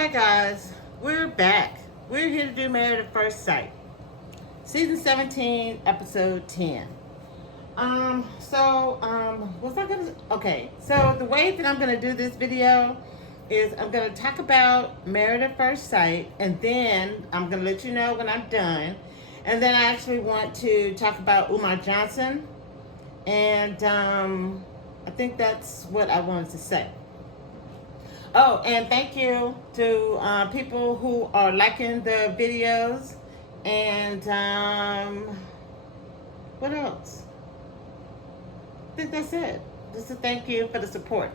right, guys, we're back. We're here to do Married at First Sight, season 17, episode 10. Was I gonna? Okay, so the way that I'm gonna do this video is I'm gonna talk about Married at First Sight, and then I'm gonna let you know when I'm done, and then I actually want to talk about Umar Johnson, and I think that's what I wanted to say. Oh, and thank you to people who are liking the videos. And what else? I think that's it. Just a thank you for the support.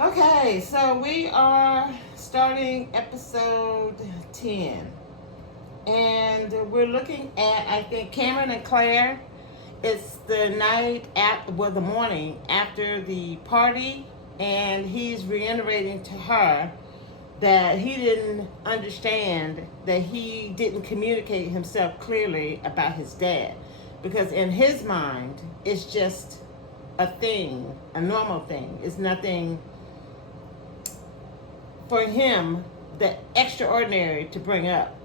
Okay, so we are starting episode 10. And we're looking at, I think, Cameron and Claire. It's the the morning after the party. And he's reiterating to her that he didn't understand, that he didn't communicate himself clearly about his dad. Because in his mind, it's just a thing, a normal thing. It's nothing for him that extraordinary to bring up.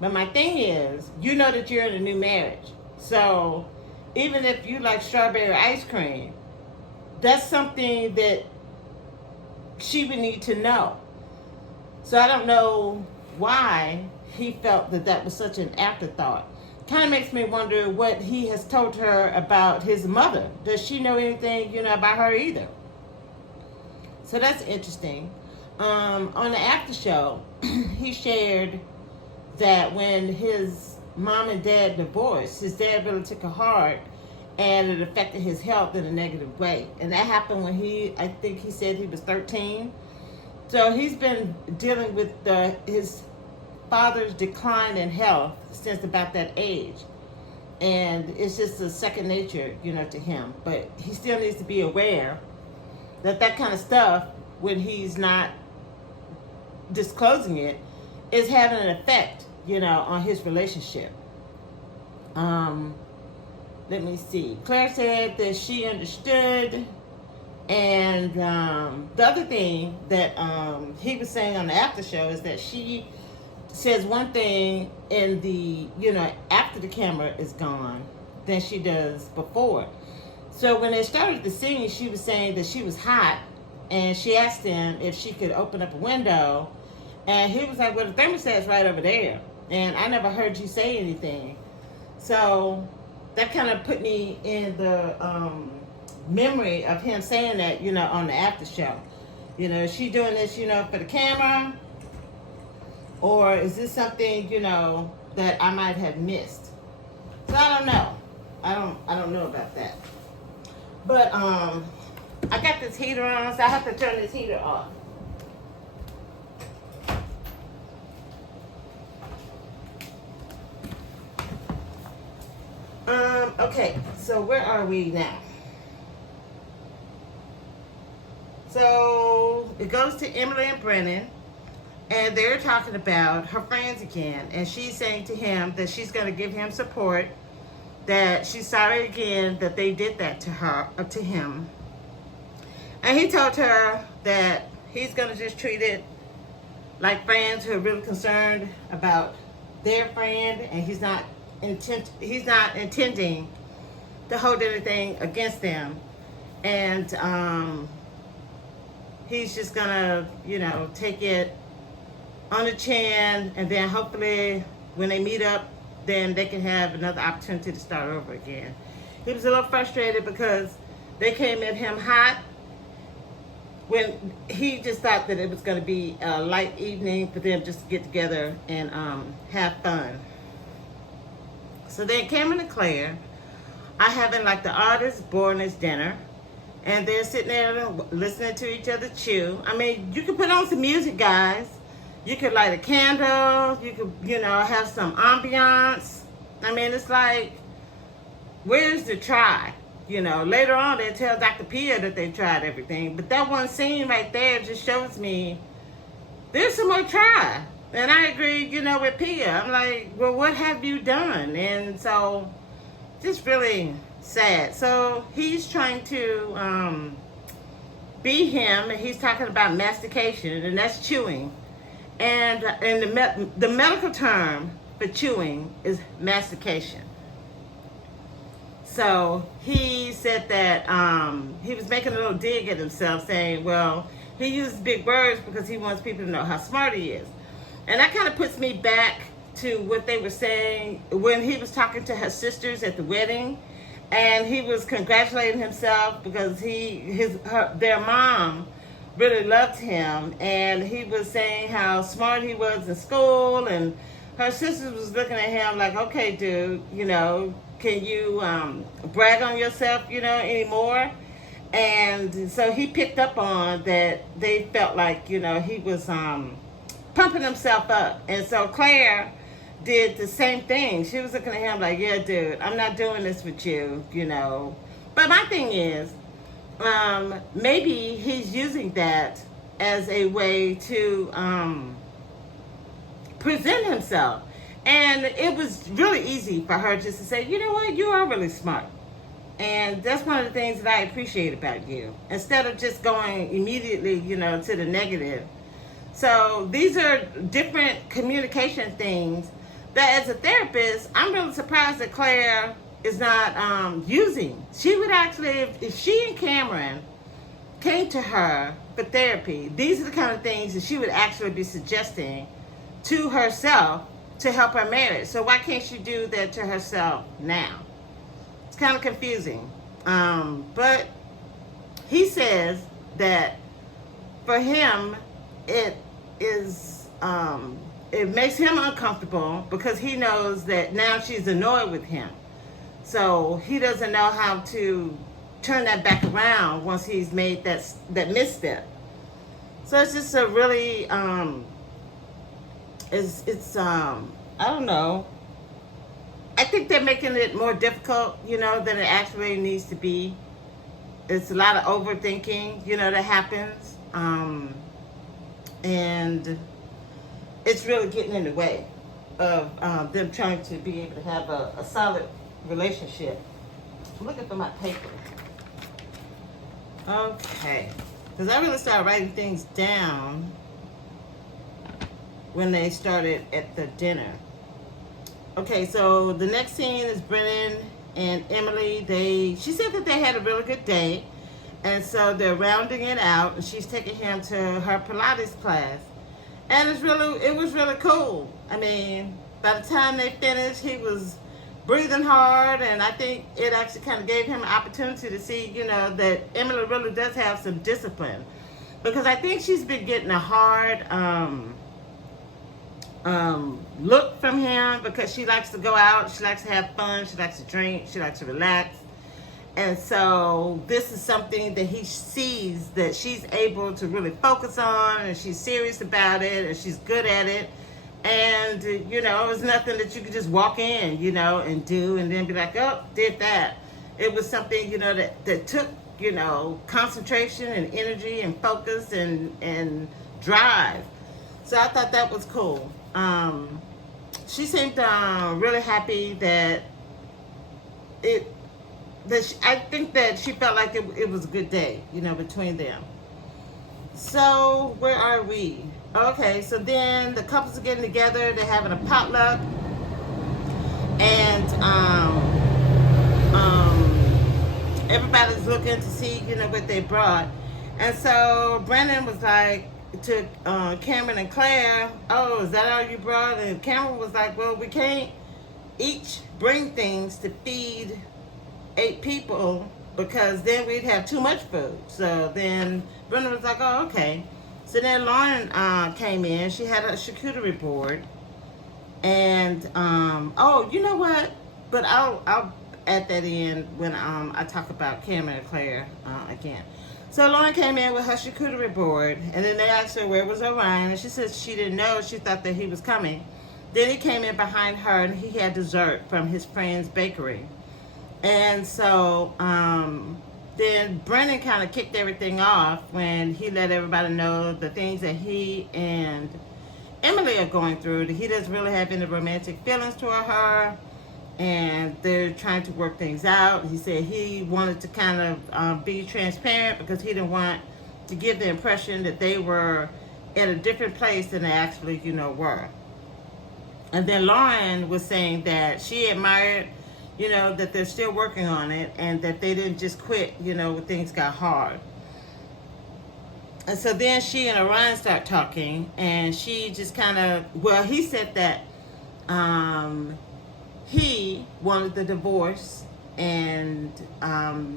But my thing is, you know that you're in a new marriage. So even if you like strawberry ice cream, that's something that she would need to know. So I don't know why he felt that that was such an afterthought. Kind of makes me wonder what he has told her about his mother. Does she know anything, about her either? So that's interesting. On the after show, he shared that when his mom and dad divorced, his dad really took it hard, and it affected his health in a negative way. And that happened when I think he said he was 13. So he's been dealing with his father's decline in health since about that age. And it's just a second nature, to him. But he still needs to be aware that that kind of stuff, when he's not disclosing it, is having an effect, on his relationship. Let me see. Claire said that she understood. And the other thing that he was saying on the after show is that she says one thing in the, after the camera is gone than she does before. So when they started the scene, she was saying that she was hot. And she asked him if she could open up a window. And he was like, well, the thermostat's right over there. And I never heard you say anything. So that kind of put me in the memory of him saying that, on the after show. Is she doing this, for the camera? Or is this something, that I might have missed? So I don't know. I don't know about that. But I got this heater on, so I have to turn this heater off. Okay, so where are we now? So it goes to Emily and Brennan, and they're talking about her friends again, and she's saying to him that she's going to give him support, that she's sorry again that they did that to him. And he told her that he's going to just treat it like friends who are really concerned about their friend, and he's not intending to hold anything against them. And he's just gonna, take it on the chin, and then hopefully when they meet up, then they can have another opportunity to start over again. He was a little frustrated because they came at him hot when he just thought that it was going to be a light evening for them just to get together and have fun. So then Cameron and Claire are having like the artist bornness dinner, and they're sitting there listening to each other chew. I mean, you could put on some music, guys. You could light a candle. You could, have some ambiance. I mean, it's like, where's the try? Later on they tell Dr. Pia that they tried everything. But that one scene right there just shows me there's some more try. And I agree, with Pia. I'm like, well, what have you done? And so, just really sad. So he's trying to be him, and he's talking about mastication, and that's chewing. And the medical term for chewing is mastication. So he said that he was making a little dig at himself, saying, well, he uses big words because he wants people to know how smart he is. And that kind of puts me back to what they were saying when he was talking to her sisters at the wedding, and he was congratulating himself because their mom really loved him, and he was saying how smart he was in school, and her sisters was looking at him like, okay, dude, can you brag on yourself, anymore? And so he picked up on that they felt like, he was pumping himself up. And so Claire did the same thing. She was looking at him like, yeah, dude, I'm not doing this with you, But my thing is, maybe he's using that as a way to present himself. And it was really easy for her just to say, you know what, you are really smart. And that's one of the things that I appreciate about you. Instead of just going immediately, to the negative. So these are different communication things that as a therapist, I'm really surprised that Claire is not using. She would actually, if she and Cameron came to her for therapy, these are the kind of things that she would actually be suggesting to herself to help her marriage. So why can't she do that to herself now? It's kind of confusing. But he says that for him, it makes him uncomfortable because he knows that now she's annoyed with him. So he doesn't know how to turn that back around once he's made that misstep. So it's just a really, I don't know. I think they're making it more difficult, than it actually needs to be. It's a lot of overthinking, that happens. And it's really getting in the way of them trying to be able to have a solid relationship. I'm looking for my paper. Okay. Because I really started writing things down when they started at the dinner. Okay, so the next scene is Brennan and Emily. She said that they had a really good day. And so they're rounding it out, and she's taking him to her Pilates class. And it was really cool. I mean, by the time they finished, he was breathing hard, and I think it actually kind of gave him an opportunity to see, that Emily really does have some discipline. Because I think she's been getting a hard look from him because she likes to go out, she likes to have fun, she likes to drink, she likes to relax. And so this is something that he sees that she's able to really focus on, and she's serious about it, and she's good at it. And, it's nothing that you could just walk in, and do and then be like, oh, did that. It was something, that took, concentration and energy and focus and drive. So I thought that was cool. She seemed really happy that I think that she felt like it was a good day, between them. So where are we? Okay, so then the couples are getting together. They're having a potluck, and everybody's looking to see, what they brought. And so Brandon was like to Cameron and Claire, "Oh, is that all you brought?" And Cameron was like, "Well, we can't each bring things to feed 8 people because then we'd have too much food." So then Brenda was like, "Oh, okay." So then Lauren came in. She had a charcuterie board, and oh, you know what? But I'll add that in when I talk about Cameron and Claire again. So Lauren came in with her charcuterie board, and then they asked her where was Orion, and she said she didn't know. She thought that he was coming. Then he came in behind her, and he had dessert from his friend's bakery. And so then Brennan kind of kicked everything off when he let everybody know the things that he and Emily are going through. That he doesn't really have any romantic feelings toward her, and they're trying to work things out. He said he wanted to kind of be transparent because he didn't want to give the impression that they were in a different place than they actually, were. And then Lauren was saying that she admired, that they're still working on it and that they didn't just quit, when things got hard. And so then she and Orion start talking, and she just kind of, he said that he wanted the divorce, and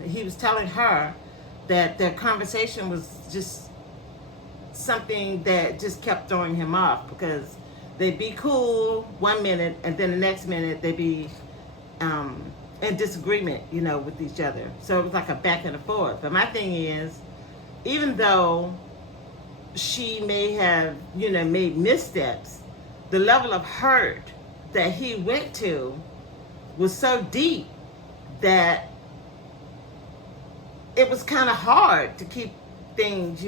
he was telling her that their conversation was just something that just kept throwing him off, because they'd be cool one minute and then the next minute they'd be in disagreement, with each other. So it was like a back and forth. But my thing is, even though she may have, made missteps, the level of hurt that he went to was so deep that it was kind of hard to keep things,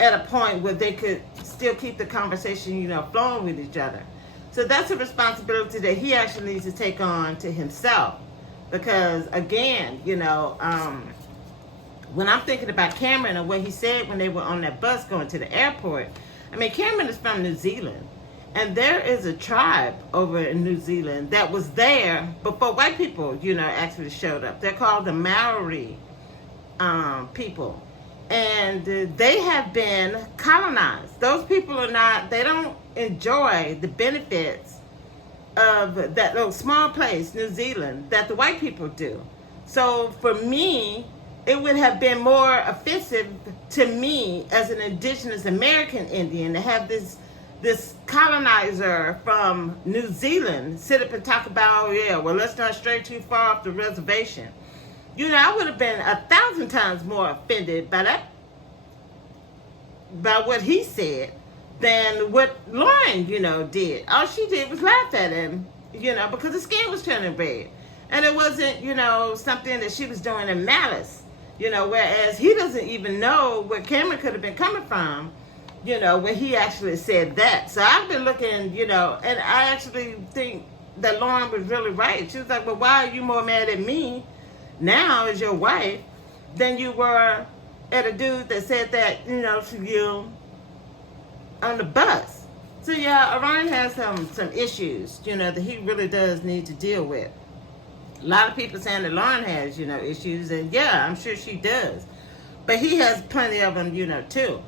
at a point where they could still keep the conversation, flowing with each other. So that's a responsibility that he actually needs to take on to himself. Because again, when I'm thinking about Cameron and what he said when they were on that bus going to the airport, I mean, Cameron is from New Zealand. And there is a tribe over in New Zealand that was there before white people, actually showed up. They're called the Maori people. And they have been colonized. Those people they don't enjoy the benefits of that little small place, New Zealand, that the white people do. So for me, it would have been more offensive to me as an indigenous American Indian to have this colonizer from New Zealand sit up and talk about, let's not stray too far off the reservation. I would have been 1,000 times more offended by what he said than what Lauren, did. All she did was laugh at him, because the skin was turning red. And it wasn't, something that she was doing in malice, whereas he doesn't even know where Cameron could have been coming from, when he actually said that. So I've been looking, and I actually think that Lauren was really right. She was like, well, why are you more mad at me now as your wife than you were at a dude that said that, to you on the bus? So yeah, Orion has some issues, that he really does need to deal with. A lot of people saying that Lauren has, issues, and yeah, I'm sure she does. But he has plenty of them, too.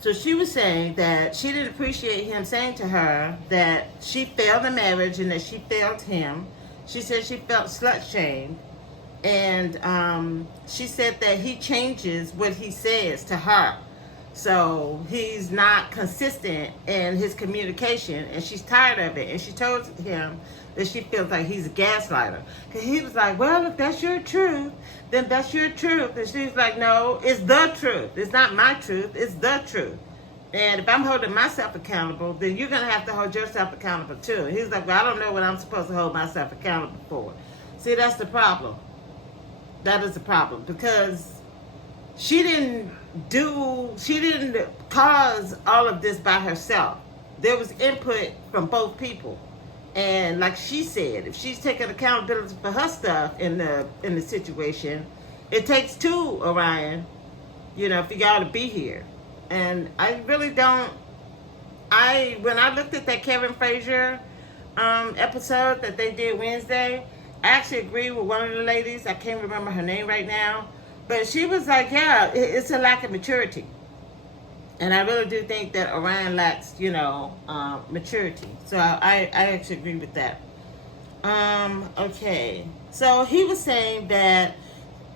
So she was saying that she didn't appreciate him saying to her that she failed the marriage and that she failed him. She said she felt slut-shamed. And she said that he changes what he says to her. So he's not consistent in his communication, and she's tired of it. And she told him that she feels like he's a gaslighter. Because he was like, well, if that's your truth, then that's your truth. And she's like, no, it's the truth. It's not my truth. It's the truth. And if I'm holding myself accountable, then you're going to have to hold yourself accountable too. And he's like, well, I don't know what I'm supposed to hold myself accountable for. See, that's the problem. That is the problem, because she didn't cause all of this by herself. There was input from both people. And like she said, if she's taking accountability for her stuff in the situation, it takes two, Orion, for y'all to be here. And I really don't, when I looked at that Kevin Frazier episode that they did Wednesday, I actually agree with one of the ladies. I can't remember her name right now. But she was like, yeah, it's a lack of maturity. And I really do think that Orion lacks, maturity. So I actually agree with that. Okay. So he was saying that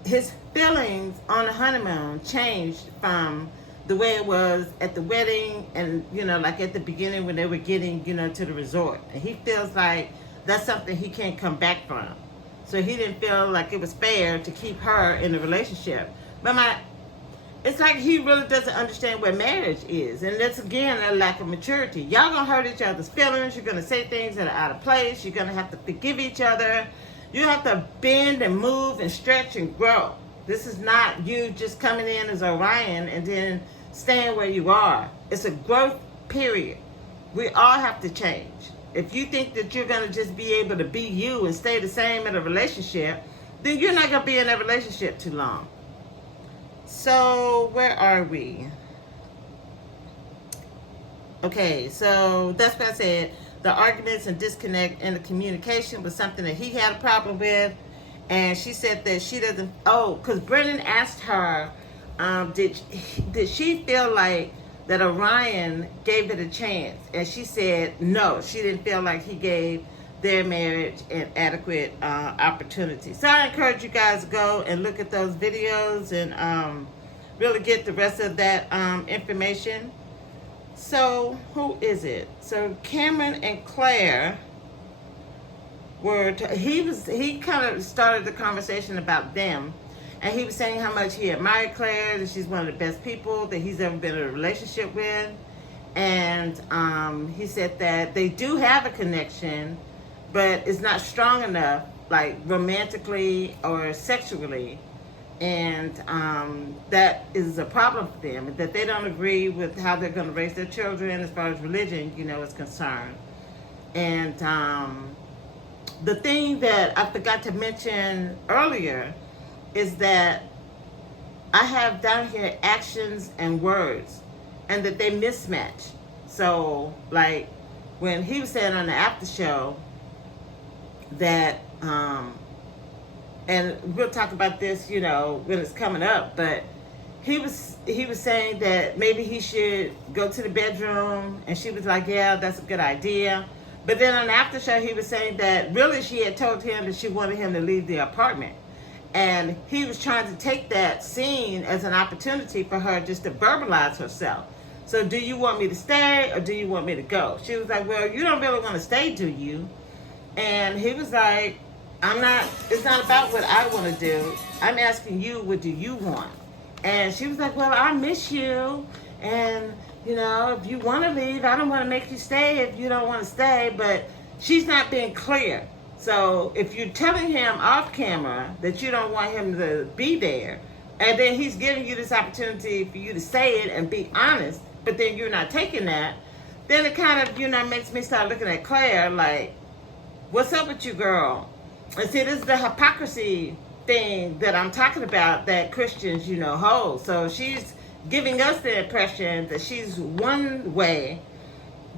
his feelings on the honeymoon changed from the way it was at the wedding and, like at the beginning when they were getting, to the resort. And he feels like that's something he can't come back from. So he didn't feel like it was fair to keep her in the relationship. But it's like he really doesn't understand what marriage is. And that's, again, a lack of maturity. Y'all gonna hurt each other's feelings. You're gonna say things that are out of place. You're gonna have to forgive each other. You have to bend and move and stretch and grow. This is not you just coming in as Orion and then staying where you are. It's a growth period. We all have to change. If you think that you're going to just be able to be you and stay the same in a relationship, then you're not going to be in that relationship too long. So, where are we? Okay, so that's what I said. The arguments and disconnect in the communication was something that he had a problem with. And she said that she doesn't, oh, because Brennan asked her, did she feel like that Orion gave it a chance? And she said no, she didn't feel like he gave their marriage an adequate opportunity. So I encourage you guys to go and look at those videos and really get the rest of that information. So who is it? So Cameron and Claire he kind of started the conversation about them, and he was saying how much he admired Claire, that she's one of the best people that he's ever been in a relationship with. And he said that they do have a connection, but it's not strong enough, like romantically or sexually. And that is a problem for them, that they don't agree with how they're going to raise their children as far as religion, is concerned. And the thing that I forgot to mention earlier is that I have down here actions and words, and that they mismatch. So, like, when he was saying on the after show that, and we'll talk about this, when it's coming up, but he was saying that maybe he should go to the bedroom, and she was like, yeah, that's a good idea. But then on the after show, he was saying that really she had told him that she wanted him to leave the apartment. And he was trying to take that scene as an opportunity for her just to verbalize herself. So, do you want me to stay or do you want me to go? She was like, well, you don't really want to stay, do you? And he was like, it's not about what I want to do. I'm asking you, what do you want? And she was like, well, I miss you. And if you want to leave, I don't want to make you stay if you don't want to stay. But she's not being clear. So if you're telling him off camera that you don't want him to be there, and then he's giving you this opportunity for you to say it and be honest, but then you're not taking that, then it kind of, makes me start looking at Claire like, what's up with you, girl? And see, this is the hypocrisy thing that I'm talking about that Christians, hold. So she's giving us the impression that she's one way,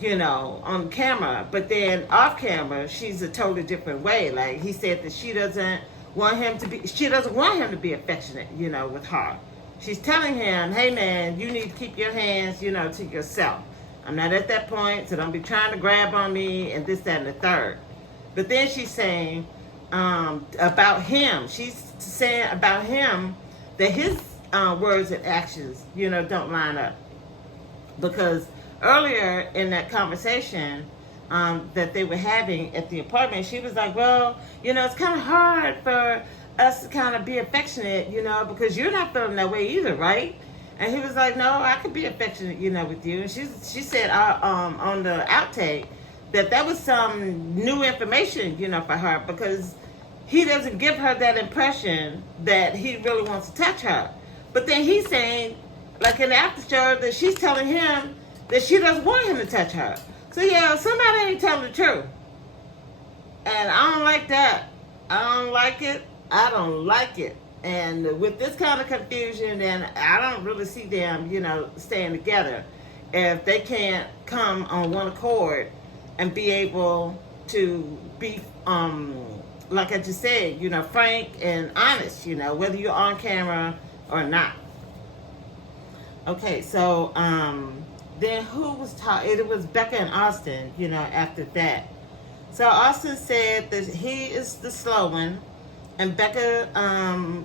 on camera, but then off camera, she's a totally different way. Like he said that she doesn't want him to be affectionate, with her. She's telling him, hey man, you need to keep your hands, to yourself. I'm not at that point, so don't be trying to grab on me and this, that, and the third. But then she's saying about him, that his words and actions, don't line up. Because earlier in that conversation that they were having at the apartment, she was like, well, it's kind of hard for us to kind of be affectionate, because you're not feeling that way either, right? And he was like, no, I could be affectionate, with you. And she said on the outtake that was some new information, for her, because he doesn't give her that impression that he really wants to touch her. But then he's saying, like in the after show, that she's telling him that she doesn't want him to touch her. So yeah, somebody ain't telling the truth. And I don't like that. I don't like it. I don't like it. And with this kind of confusion, then I don't really see them, staying together if they can't come on one accord and be able to be, like I just said, frank and honest, whether you're on camera or not. Okay, so then who was talking? It was Becca and Austin, after that. So Austin said that he is the slow one. And Becca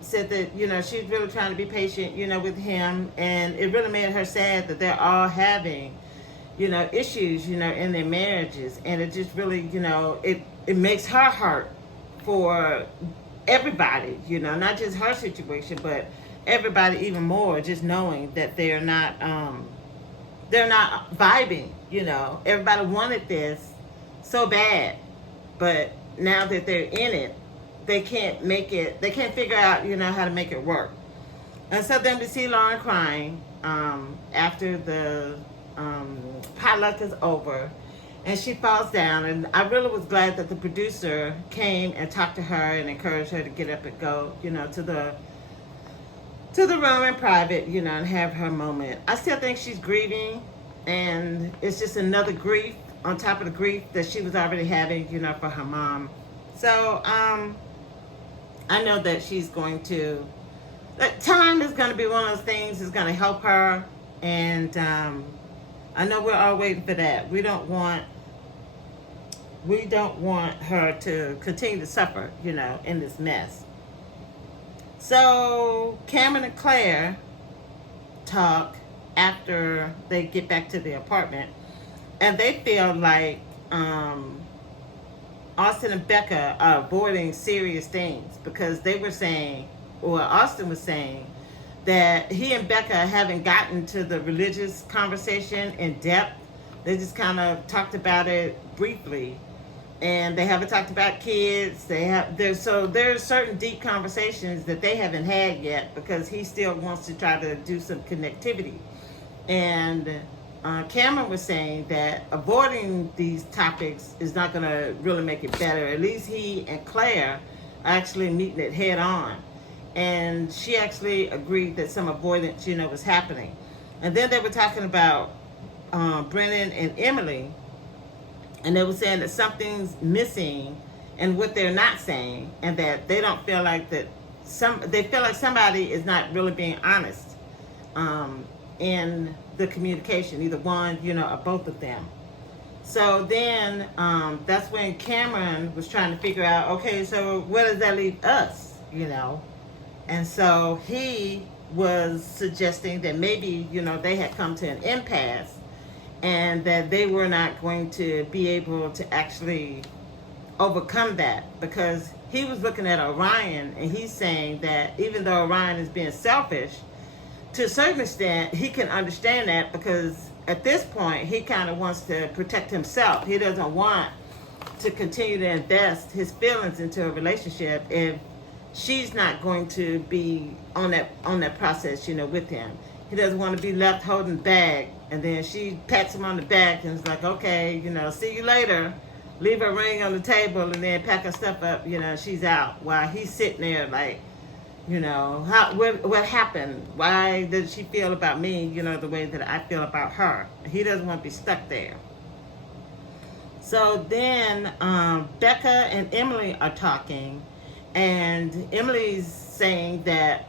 said that, she's really trying to be patient, with him. And it really made her sad that they're all having, issues, in their marriages. And it just really, it makes her hurt for everybody, not just her situation, but everybody even more, just knowing that they're not vibing, Everybody wanted this so bad, but now that they're in it, they can't figure out, how to make it work. And so then we see Lauren crying after the potluck is over, and she falls down. And I really was glad that the producer came and talked to her and encouraged her to get up and go, to the room in private, and have her moment. I still think she's grieving, And it's just another grief on top of the grief that she was already having, for her mom. So I know that she's going to, that time is going to be one of those things that's going to help her. And I know we're all waiting for that. We don't want her to continue to suffer, in this mess. So Cameron and Claire talk after they get back to the apartment, and they feel like Austin and Becca are avoiding serious things because they were saying, or Austin was saying, that he and Becca haven't gotten to the religious conversation in depth. They just kind of talked about it briefly, and they haven't talked about kids. There's certain deep conversations that they haven't had yet because he still wants to try to do some connectivity. And Cameron was saying that avoiding these topics is not going to really make it better. At least he and Claire are actually meeting it head on. And she actually agreed that some avoidance, was happening. And then they were talking about Brennan and Emily, and they were saying that something's missing and what they're not saying, and that they don't feel like that they feel like somebody is not really being honest in the communication, either one, or both of them. So then that's when Cameron was trying to figure out, okay, so where does that leave us, And so he was suggesting that maybe, they had come to an impasse and that they were not going to be able to actually overcome that, because he was looking at Orion and he's saying that even though Orion is being selfish, to a certain extent, he can understand that, because at this point, he kind of wants to protect himself. He doesn't want to continue to invest his feelings into a relationship if she's not going to be on that process, with him. He doesn't want to be left holding the bag, and then she pats him on the back and is like, okay, see you later. Leave her ring on the table and then pack her stuff up, she's out. While he's sitting there like, what happened? Why did she feel about me, the way that I feel about her? He doesn't want to be stuck there. So then Becca and Emily are talking, and Emily's saying that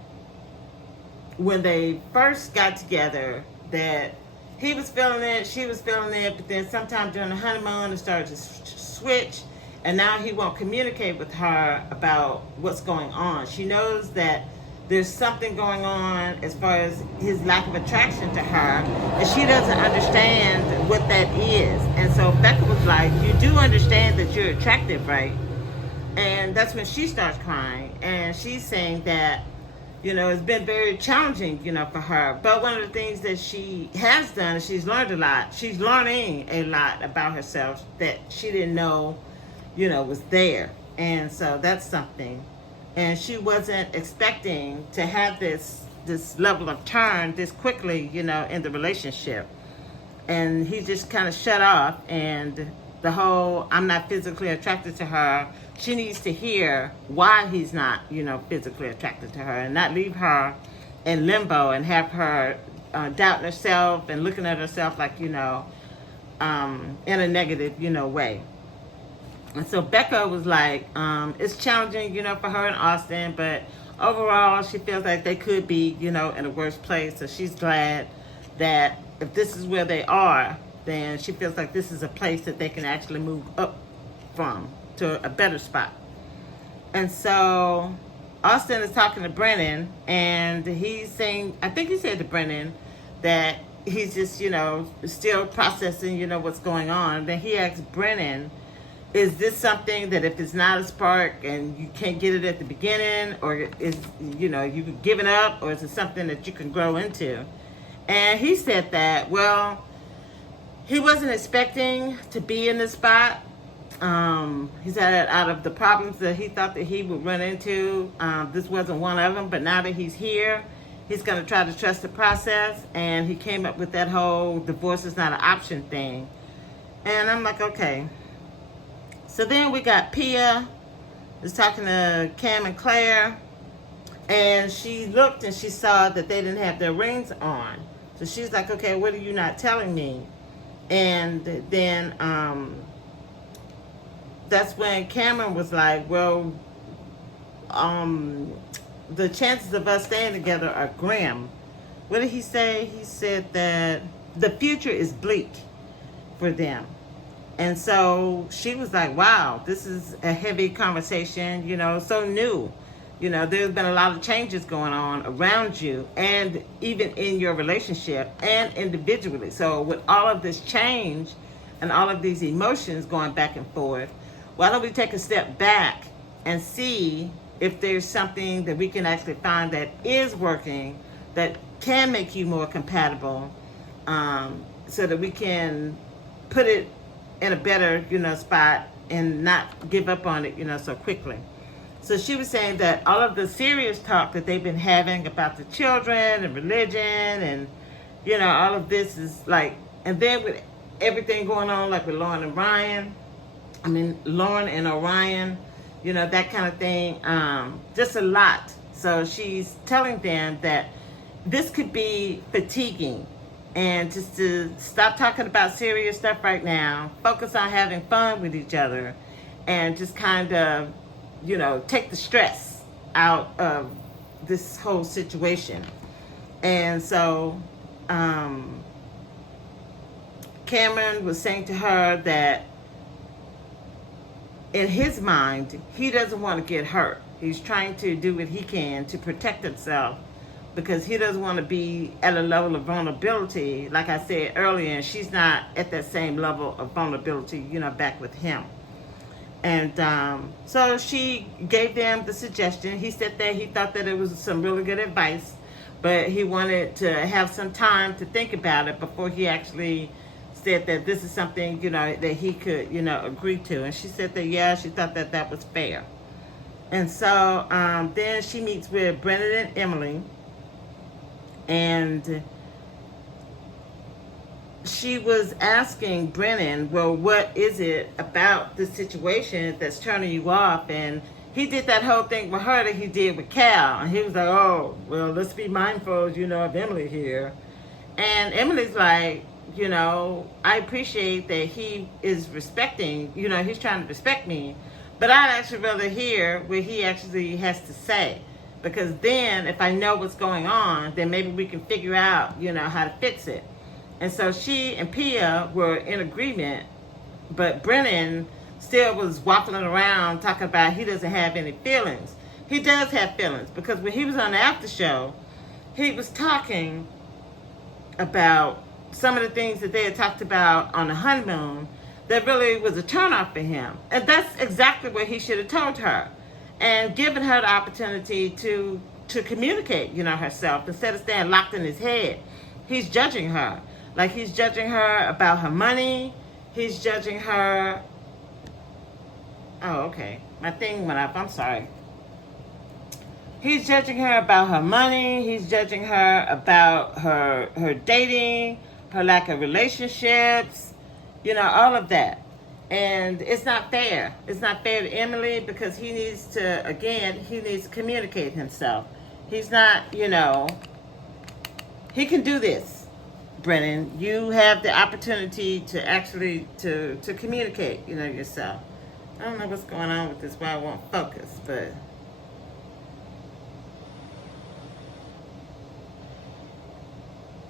when they first got together, that he was feeling it, she was feeling it, but then sometime during the honeymoon it started to switch, and now he won't communicate with her about what's going on. She knows that there's something going on as far as his lack of attraction to her, and she doesn't understand what that is. And so Becca was like, you do understand that you're attractive, right? And that's when she starts crying, and she's saying that, it's been very challenging, for her. But one of the things that she has done is she's learned a lot. She's learning a lot about herself that she didn't know, was there. And so that's something. And she wasn't expecting to have this level of turn this quickly, in the relationship. And he just kind of shut off, and the whole, I'm not physically attracted to her, she needs to hear why he's not, physically attracted to her, and not leave her in limbo and have her doubting herself and looking at herself like, in a negative, way. And so Becca was like, it's challenging, for her and Austin, but overall she feels like they could be, in a worse place. So she's glad that if this is where they are, then she feels like this is a place that they can actually move up from to a better spot. And so Austin is talking to Brennan, and he's saying, I think he said to Brennan that he's just, still processing, what's going on. And then he asks Brennan, is this something that if it's not a spark and you can't get it at the beginning, or is, you giving up, or is it something that you can grow into? And he said that, well, he wasn't expecting to be in this spot. He said out of the problems that he thought that he would run into, this wasn't one of them. But now that he's here, he's going to try to trust the process. And he came up with that whole divorce is not an option thing. And I'm like, okay. So then we got Pia is talking to Cam and Claire. And she looked and she saw that they didn't have their rings on. So she's like, okay, what are you not telling me? And then that's when Cameron was like, well, the chances of us staying together are grim. What did he say? He said that the future is bleak for them. And so she was like, wow, this is a heavy conversation, so new. There's been a lot of changes going on around you and even in your relationship and individually. So with all of this change and all of these emotions going back and forth, why don't we take a step back and see if there's something that we can actually find that is working, that can make you more compatible, so that we can put it in a better, spot and not give up on it, so quickly. So she was saying that all of the serious talk that they've been having about the children and religion and, all of this is like, and then with everything going on, like with Lauren and Orion, that kind of thing, just a lot. So she's telling them that this could be fatiguing, and just to stop talking about serious stuff right now, focus on having fun with each other, and just kind of, take the stress out of this whole situation. And so Cameron was saying to her that in his mind, he doesn't want to get hurt. He's trying to do what he can to protect himself because he doesn't want to be at a level of vulnerability. Like I said earlier, and she's not at that same level of vulnerability, back with him. And so she gave them the suggestion. He said that he thought that it was some really good advice, but he wanted to have some time to think about it before he actually said that this is something, that he could, agree to. And she said that, yeah, she thought that that was fair. And so then she meets with Brennan and Emily, and she was asking Brennan, well, what is it about the situation that's turning you off? And he did that whole thing with her that he did with Cal. And he was like, oh, well, let's be mindful, of Emily here. And Emily's like, I appreciate that he is respecting, he's trying to respect me. But I'd actually rather hear what he actually has to say. Because then if I know what's going on, then maybe we can figure out, how to fix it. And so she and Pia were in agreement, but Brennan still was waffling around talking about he doesn't have any feelings. He does have feelings, because when he was on the after show, he was talking about some of the things that they had talked about on the honeymoon that really was a turnoff for him. And that's exactly what he should have told her and given her the opportunity to communicate, herself, instead of staying locked in his head. He's judging her. Like, he's judging her about her money. He's judging her. Oh, okay. My thing went up. I'm sorry. He's judging her about her money. He's judging her about her dating, her lack of relationships, all of that. And it's not fair. It's not fair to Emily, because he needs to communicate himself. He's not, he can do this. Brennan, you have the opportunity to actually to communicate, yourself. I don't know what's going on with this, why I won't focus, but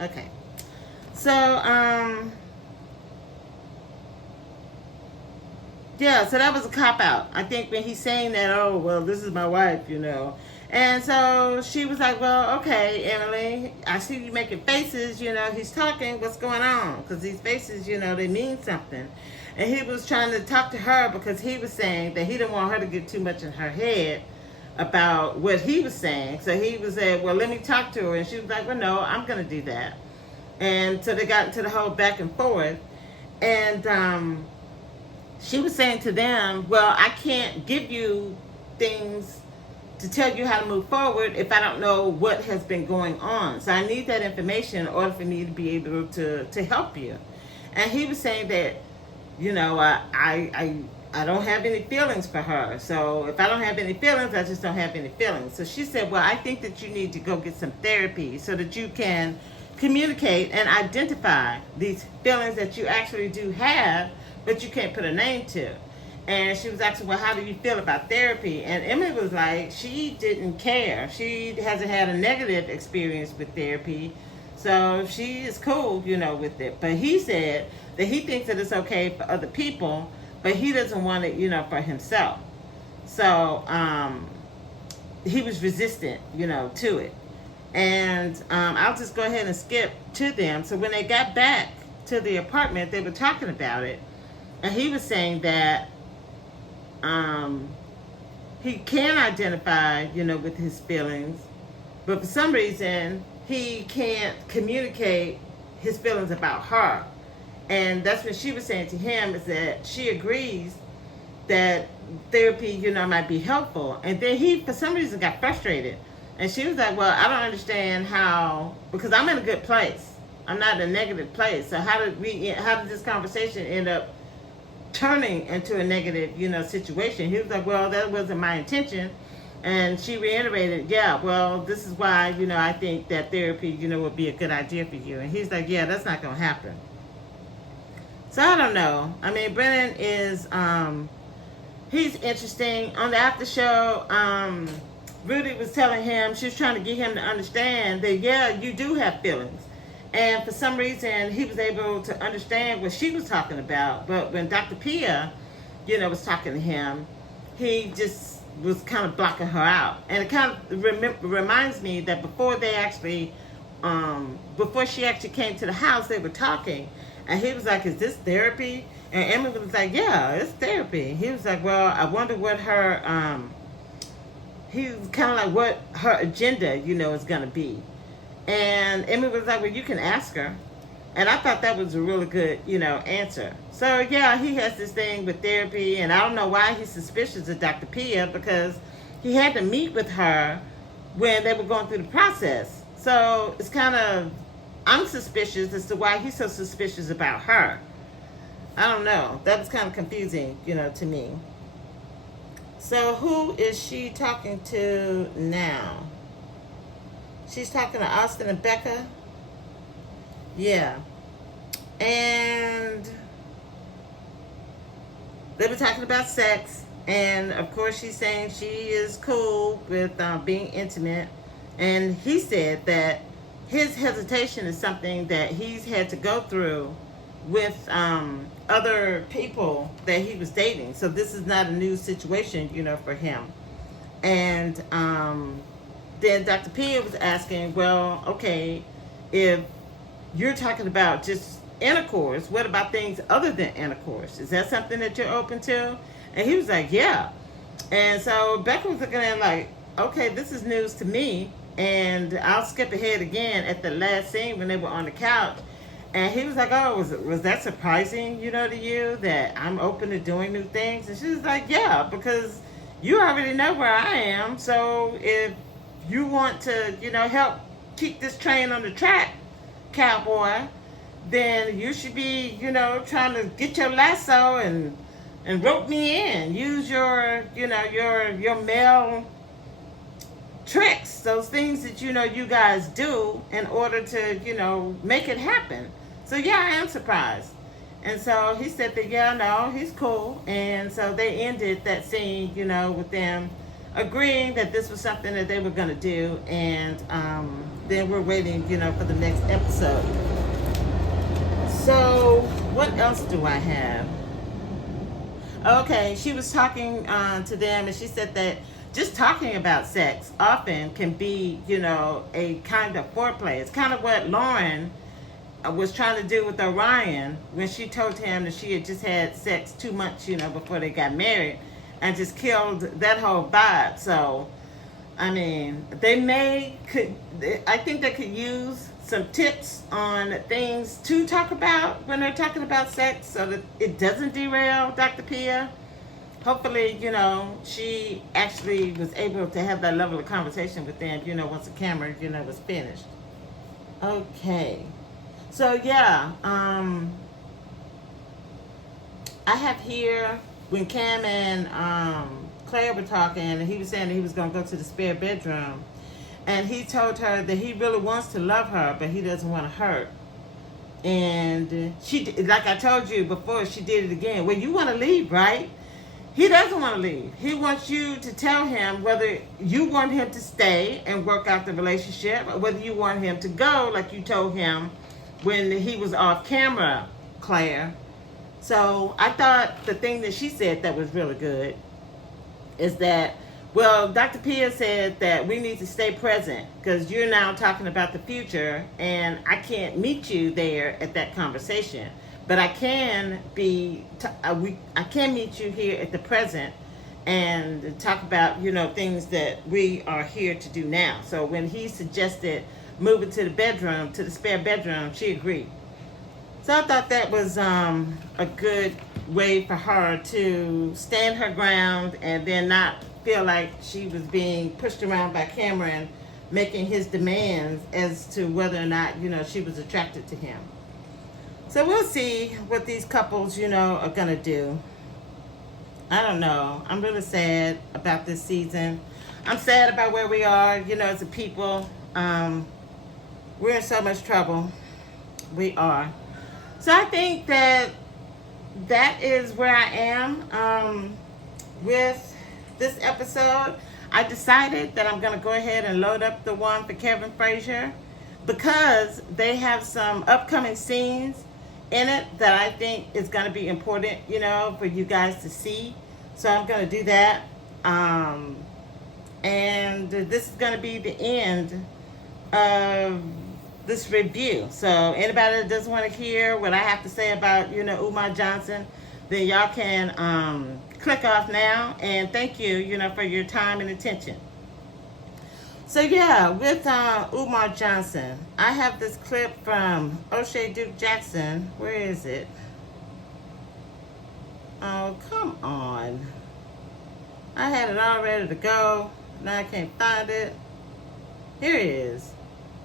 okay. So yeah, so that was a cop out. I think when he's saying that, oh, well, this is my wife, And so she was like, well, okay, Emily, I see you making faces, he's talking, what's going on? Because these faces, they mean something. And he was trying to talk to her because he was saying that he didn't want her to get too much in her head about what he was saying. So he was saying, well, let me talk to her. And she was like, well, no, I'm going to do that. And so they got into the whole back and forth. And she was saying to them, well, I can't give you things to tell you how to move forward if I don't know what has been going on. So I need that information in order for me to be able to help you. And he was saying that, I don't have any feelings for her. So if I don't have any feelings, I just don't have any feelings. So she said, well, I think that you need to go get some therapy so that you can communicate and identify these feelings that you actually do have, but you can't put a name to. And she was asking, well, how do you feel about therapy? And Emily was like, she didn't care. She hasn't had a negative experience with therapy. So she is cool, with it. But he said that he thinks that it's okay for other people, but he doesn't want it, for himself. So he was resistant, to it. And I'll just go ahead and skip to them. So when they got back to the apartment, they were talking about it. And he was saying that he can identify, with his feelings, but for some reason he can't communicate his feelings about her. And that's what she was saying to him, is that she agrees that therapy, might be helpful. And then he, for some reason, got frustrated. And she was like, well, I don't understand how, because I'm in a good place. I'm not in a negative place. So how did this conversation end up turning into a negative, situation? He was like, well, that wasn't my intention. And she reiterated, yeah, well, this is why, I think that therapy, would be a good idea for you. And he's like, yeah, that's not going to happen. So I don't know. I mean, Brennan is, he's interesting. On the after show, Rudy was telling him, she was trying to get him to understand that, yeah, you do have feelings. And for some reason, he was able to understand what she was talking about. But when Dr. Pia, was talking to him, he just was kind of blocking her out. And it kind of reminds me that before she actually came to the house, they were talking. And he was like, is this therapy? And Emily was like, yeah, it's therapy. He was like, well, I wonder what her, he was kind of like what her agenda, is going to be. And Emily was like, well, you can ask her. And I thought that was a really good, answer. So, yeah, he has this thing with therapy. And I don't know why he's suspicious of Dr. Pia, because he had to meet with her when they were going through the process. So it's kind of, I'm suspicious as to why he's so suspicious about her. I don't know. That was kind of confusing, to me. So who is she talking to now? She's talking to Austin and Becca. Yeah. And they were talking about sex. And, of course, she's saying she is cool with being intimate. And he said that his hesitation is something that he's had to go through with other people that he was dating. So this is not a new situation, for him. And then Dr. Pia was asking, well, okay, if you're talking about just intercourse, what about things other than intercourse? Is that something that you're open to? And he was like, yeah. And so Becca was looking at him like, okay, this is news to me. And I'll skip ahead again at the last scene when they were on the couch. And he was like, oh, was that surprising, to you, that I'm open to doing new things? And she was like, yeah, because you already know where I am. So if you want to, help keep this train on the track, cowboy, then you should be, trying to get your lasso and rope me in. Use your, your male tricks, those things that, you guys do in order to, make it happen. So, yeah, I am surprised. And so he said that, yeah, no, he's cool. And so they ended that scene, with them agreeing that this was something that they were going to do. And then we're waiting, for the next episode. So what else do I have? Okay, she was talking to them, and she said that just talking about sex often can be, a kind of foreplay. It's kind of what Lauren was trying to do with Orion when she told him that she had just had sex 2 months, before they got married, and just killed that whole vibe. So, I mean, I think they could use some tips on things to talk about when they're talking about sex so that it doesn't derail Dr. Pia. Hopefully, she actually was able to have that level of conversation with them, once the camera, was finished. Okay. So, yeah, I have here when Cam and Claire were talking, and he was saying that he was going to go to the spare bedroom. And he told her that he really wants to love her, but he doesn't want to hurt. And she, like I told you before, she did it again. Well, you want to leave, right? He doesn't want to leave. He wants you to tell him whether you want him to stay and work out the relationship, or whether you want him to go, like you told him when he was off camera, Claire. So I thought the thing that she said that was really good is that, well, Dr. Pia said that we need to stay present because you're now talking about the future, and I can't meet you there at that conversation. But I can I can meet you here at the present and talk about, things that we are here to do now. So when he suggested moving to the bedroom, to the spare bedroom, she agreed. So I thought that was a good way for her to stand her ground and then not feel like she was being pushed around by Cameron making his demands as to whether or not, she was attracted to him. So we'll see what these couples, are going to do. I don't know. I'm really sad about this season. I'm sad about where we are, as a people. We're in so much trouble. We are. So I think that is where I am with this episode. I decided that I'm going to go ahead and load up the one for Kevin Frazier because they have some upcoming scenes in it that I think is going to be important, for you guys to see. So I'm going to do that. And this is going to be the end of this review. So anybody that doesn't want to hear what I have to say about, Umar Johnson, then y'all can click off now. And thank you, for your time and attention. So yeah, with Umar Johnson, I have this clip from O'Shea Duke Jackson. Where is it? Oh, come on. I had it all ready to go. Now I can't find it. Here it is.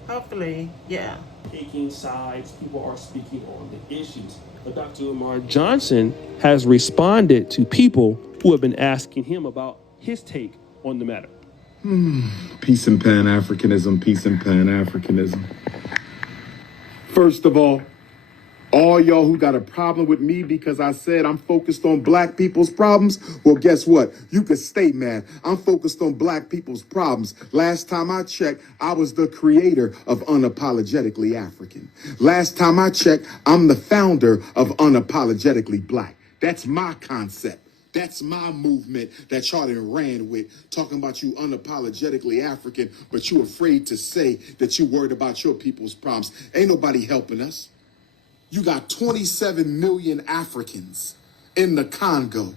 Hopefully, yeah. Taking sides, people are speaking on the issues. But Dr. Umar Johnson has responded to people who have been asking him about his take on the matter. Peace and Pan-Africanism, peace and Pan-Africanism. First of all y'all who got a problem with me because I said I'm focused on black people's problems, well, guess what? You could stay mad. I'm focused on black people's problems. Last time I checked, I was the creator of Unapologetically African. Last time I checked, I'm the founder of Unapologetically Black. That's my concept. That's my movement that y'all done ran with, talking about you unapologetically African, but you afraid to say that you worried about your people's problems. Ain't nobody helping us. You got 27 million Africans in the Congo,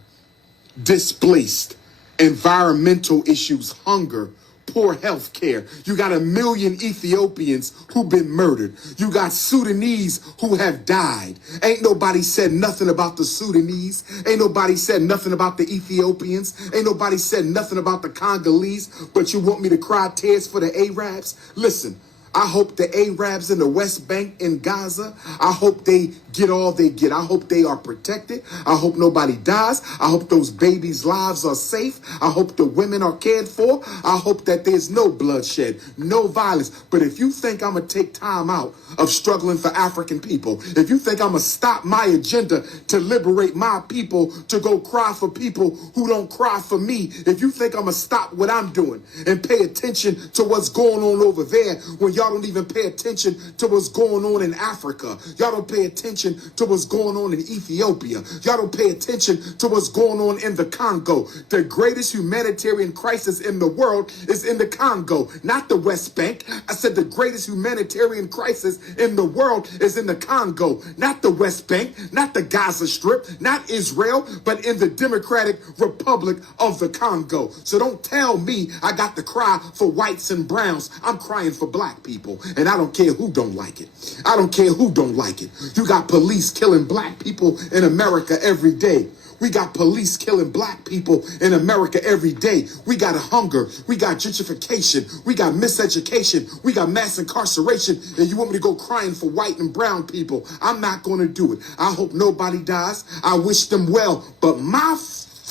displaced, environmental issues, hunger, poor health care. You got 1 million Ethiopians who've been murdered. You got Sudanese who have died. Ain't nobody said nothing about the Sudanese. Ain't nobody said nothing about the Ethiopians. Ain't nobody said nothing about the Congolese. But you want me to cry tears for the Arabs? Listen, I hope the Arabs in the West Bank in Gaza, I hope they get all they get. I hope they are protected. I hope nobody dies. I hope those babies' lives are safe. I hope the women are cared for. I hope that there's no bloodshed, no violence. But if you think I'm going to take time out of struggling for African people, if you think I'm going to stop my agenda to liberate my people, to go cry for people who don't cry for me, if you think I'm going to stop what I'm doing and pay attention to what's going on over there when y'all don't even pay attention to what's going on in Africa, y'all don't pay attention to what's going on in Ethiopia, y'all don't pay attention to what's going on in the Congo. The greatest humanitarian crisis in the world is in the Congo, not the West Bank. I said the greatest humanitarian crisis in the world is in the Congo, not the West Bank, not the Gaza Strip, not Israel, but in the Democratic Republic of the Congo. So don't tell me I got to cry for whites and browns. I'm crying for black people, and I don't care who don't like it. I don't care who don't like it. You got police killing black people in America every day. We got police killing black people in America every day. We got hunger. We got gentrification. We got miseducation. We got mass incarceration. And you want me to go crying for white and brown people? I'm not going to do it. I hope nobody dies. I wish them well. But my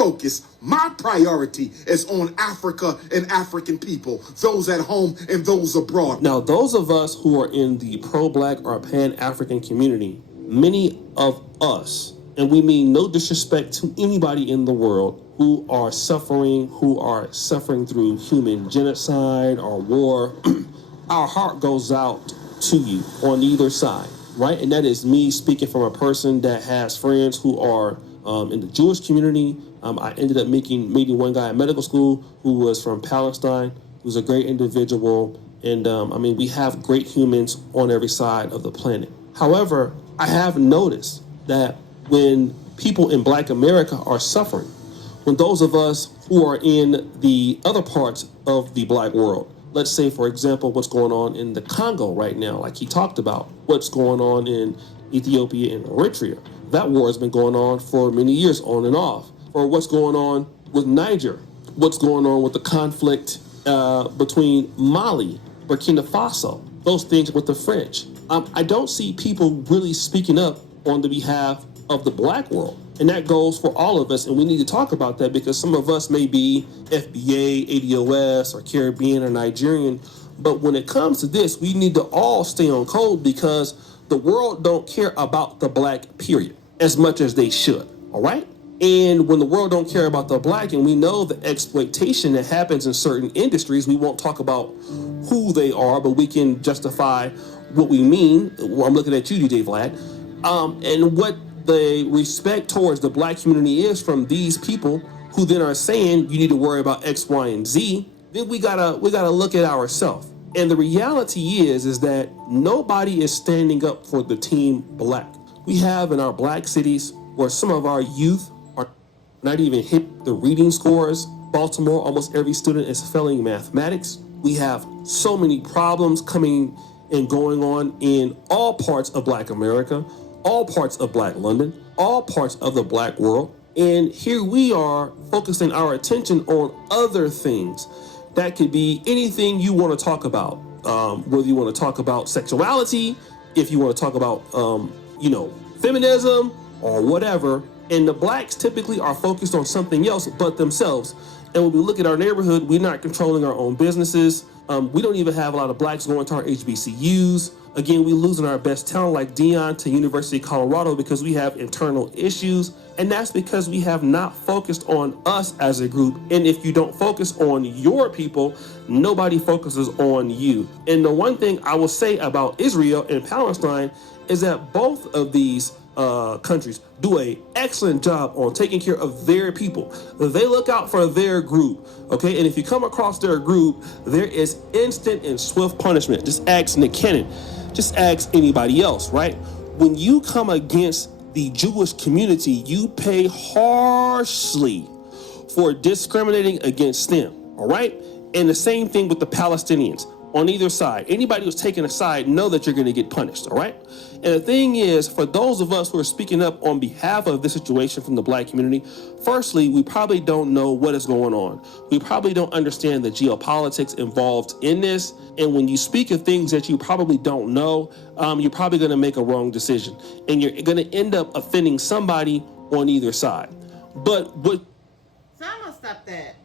focus, my priority is on Africa and African people, those at home and those abroad. Now, those of us who are in the pro-Black or Pan-African community, many of us, and we mean no disrespect to anybody in the world who are suffering through human genocide or war, our heart goes out to you on either side, right? And that is me speaking from a person that has friends who are in the Jewish community. I ended up meeting one guy at medical school who was from Palestine, who's a great individual. And we have great humans on every side of the planet. However, I have noticed that when people in Black America are suffering, when those of us who are in the other parts of the Black world, let's say, for example, what's going on in the Congo right now, like he talked about, what's going on in Ethiopia and Eritrea. That war has been going on for many years, on and off. Or what's going on with Niger, what's going on with the conflict between Mali, Burkina Faso, those things with the French. I don't see people really speaking up on the behalf of the Black world. And that goes for all of us, and we need to talk about that because some of us may be FBA, ADOS, or Caribbean, or Nigerian. But when it comes to this, we need to all stay on code because the world don't care about the Black, period, as much as they should, all right? And when the world don't care about the Black, and we know the exploitation that happens in certain industries, we won't talk about who they are, but we can justify what we mean. Well, I'm looking at you, DJ Vlad, and what the respect towards the Black community is from these people who then are saying you need to worry about X, Y, and Z. Then we gotta look at ourselves. And the reality is that nobody is standing up for the team Black. We have in our Black cities where some of our youth are not even hit the reading scores. Baltimore, almost every student is failing mathematics. We have so many problems coming and going on in all parts of Black America, all parts of Black London, all parts of the Black world. And here we are focusing our attention on other things. That could be anything you want to talk about, whether you want to talk about sexuality, if you want to talk about, feminism or whatever. And the Blacks typically are focused on something else but themselves. And when we look at our neighborhood, we're not controlling our own businesses. We don't even have a lot of Blacks going to our HBCUs. Again, we're losing our best talent like Dion to University of Colorado because we have internal issues. And that's because we have not focused on us as a group. And if you don't focus on your people, nobody focuses on you. And the one thing I will say about Israel and Palestine is that both of these countries do an excellent job on taking care of their people. They look out for their group, okay? And if you come across their group, there is instant and swift punishment. Just ask Nick Cannon. Just ask anybody else, right? When you come against the Jewish community, you pay harshly for discriminating against them, all right? And the same thing with the Palestinians on either side. Anybody who's taking a side, know that you're going to get punished, all right? And the thing is, for those of us who are speaking up on behalf of this situation from the Black community, firstly, we probably don't know what is going on. We probably don't understand the geopolitics involved in this. And when you speak of things that you probably don't know, you're probably going to make a wrong decision. And you're going to end up offending somebody on either side. But what... So I'm going to stop that,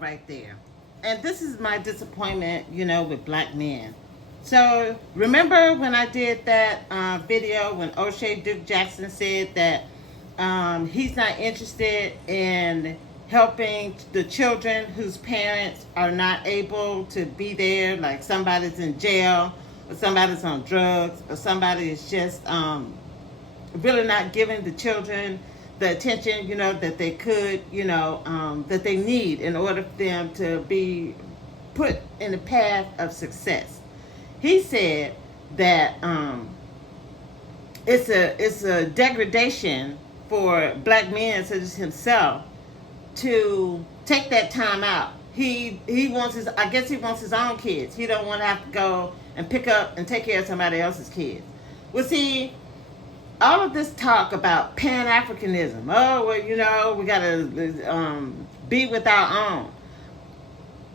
right there. And this is my disappointment, with Black men. So remember when I did that video when O'Shea Duke Jackson said that he's not interested in helping the children whose parents are not able to be there, like somebody's in jail or somebody's on drugs or somebody is just really not giving the children the attention, that they could, that they need in order for them to be put in the path of success. He said that it's a degradation for Black men such as himself to take that time out. He wants his own kids. He don't want to have to go and pick up and take care of somebody else's kids. Well, see, all of this talk about Pan-Africanism, we got to be with our own.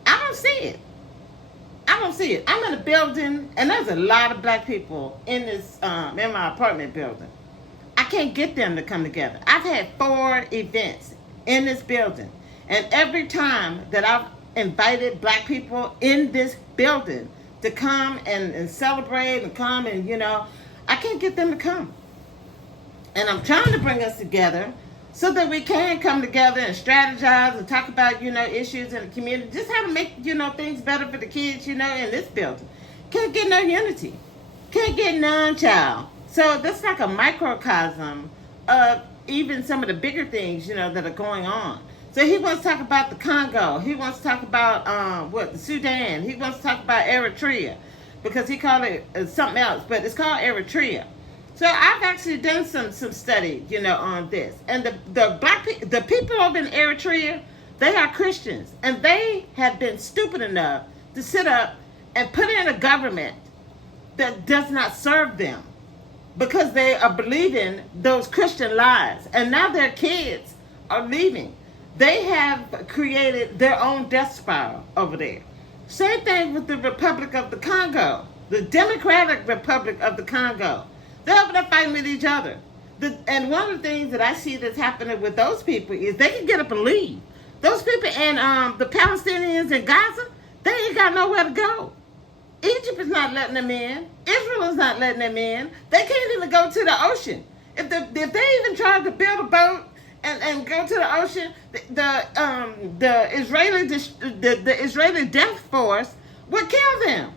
I don't see it. I'm in a building, and there's a lot of Black people in this, in my apartment building. I can't get them to come together. I've had 4 events in this building. And every time that I've invited black people in this building to come and celebrate and come and, I can't get them to come. And I'm trying to bring us together so that we can come together and strategize and talk about, issues in the community. Just how to make, things better for the kids, in this building. Can't get no unity. Can't get none, child. So that's like a microcosm of even some of the bigger things, that are going on. So he wants to talk about the Congo. He wants to talk about, the Sudan. He wants to talk about Eritrea because he called it something else, but it's called Eritrea. So I've actually done some study, on this. And the people over in Eritrea, they are Christians. And they have been stupid enough to sit up and put in a government that does not serve them because they are believing those Christian lies. And now their kids are leaving. They have created their own death spiral over there. Same thing with the Republic of the Congo, the Democratic Republic of the Congo. They're over there fighting with each other. And one of the things that I see that's happening with those people is they can get up and leave. Those people and the Palestinians in Gaza, they ain't got nowhere to go. Egypt is not letting them in. Israel is not letting them in. They can't even go to the ocean. If they even tried to build a boat and go to the ocean, the Israeli death force would kill them.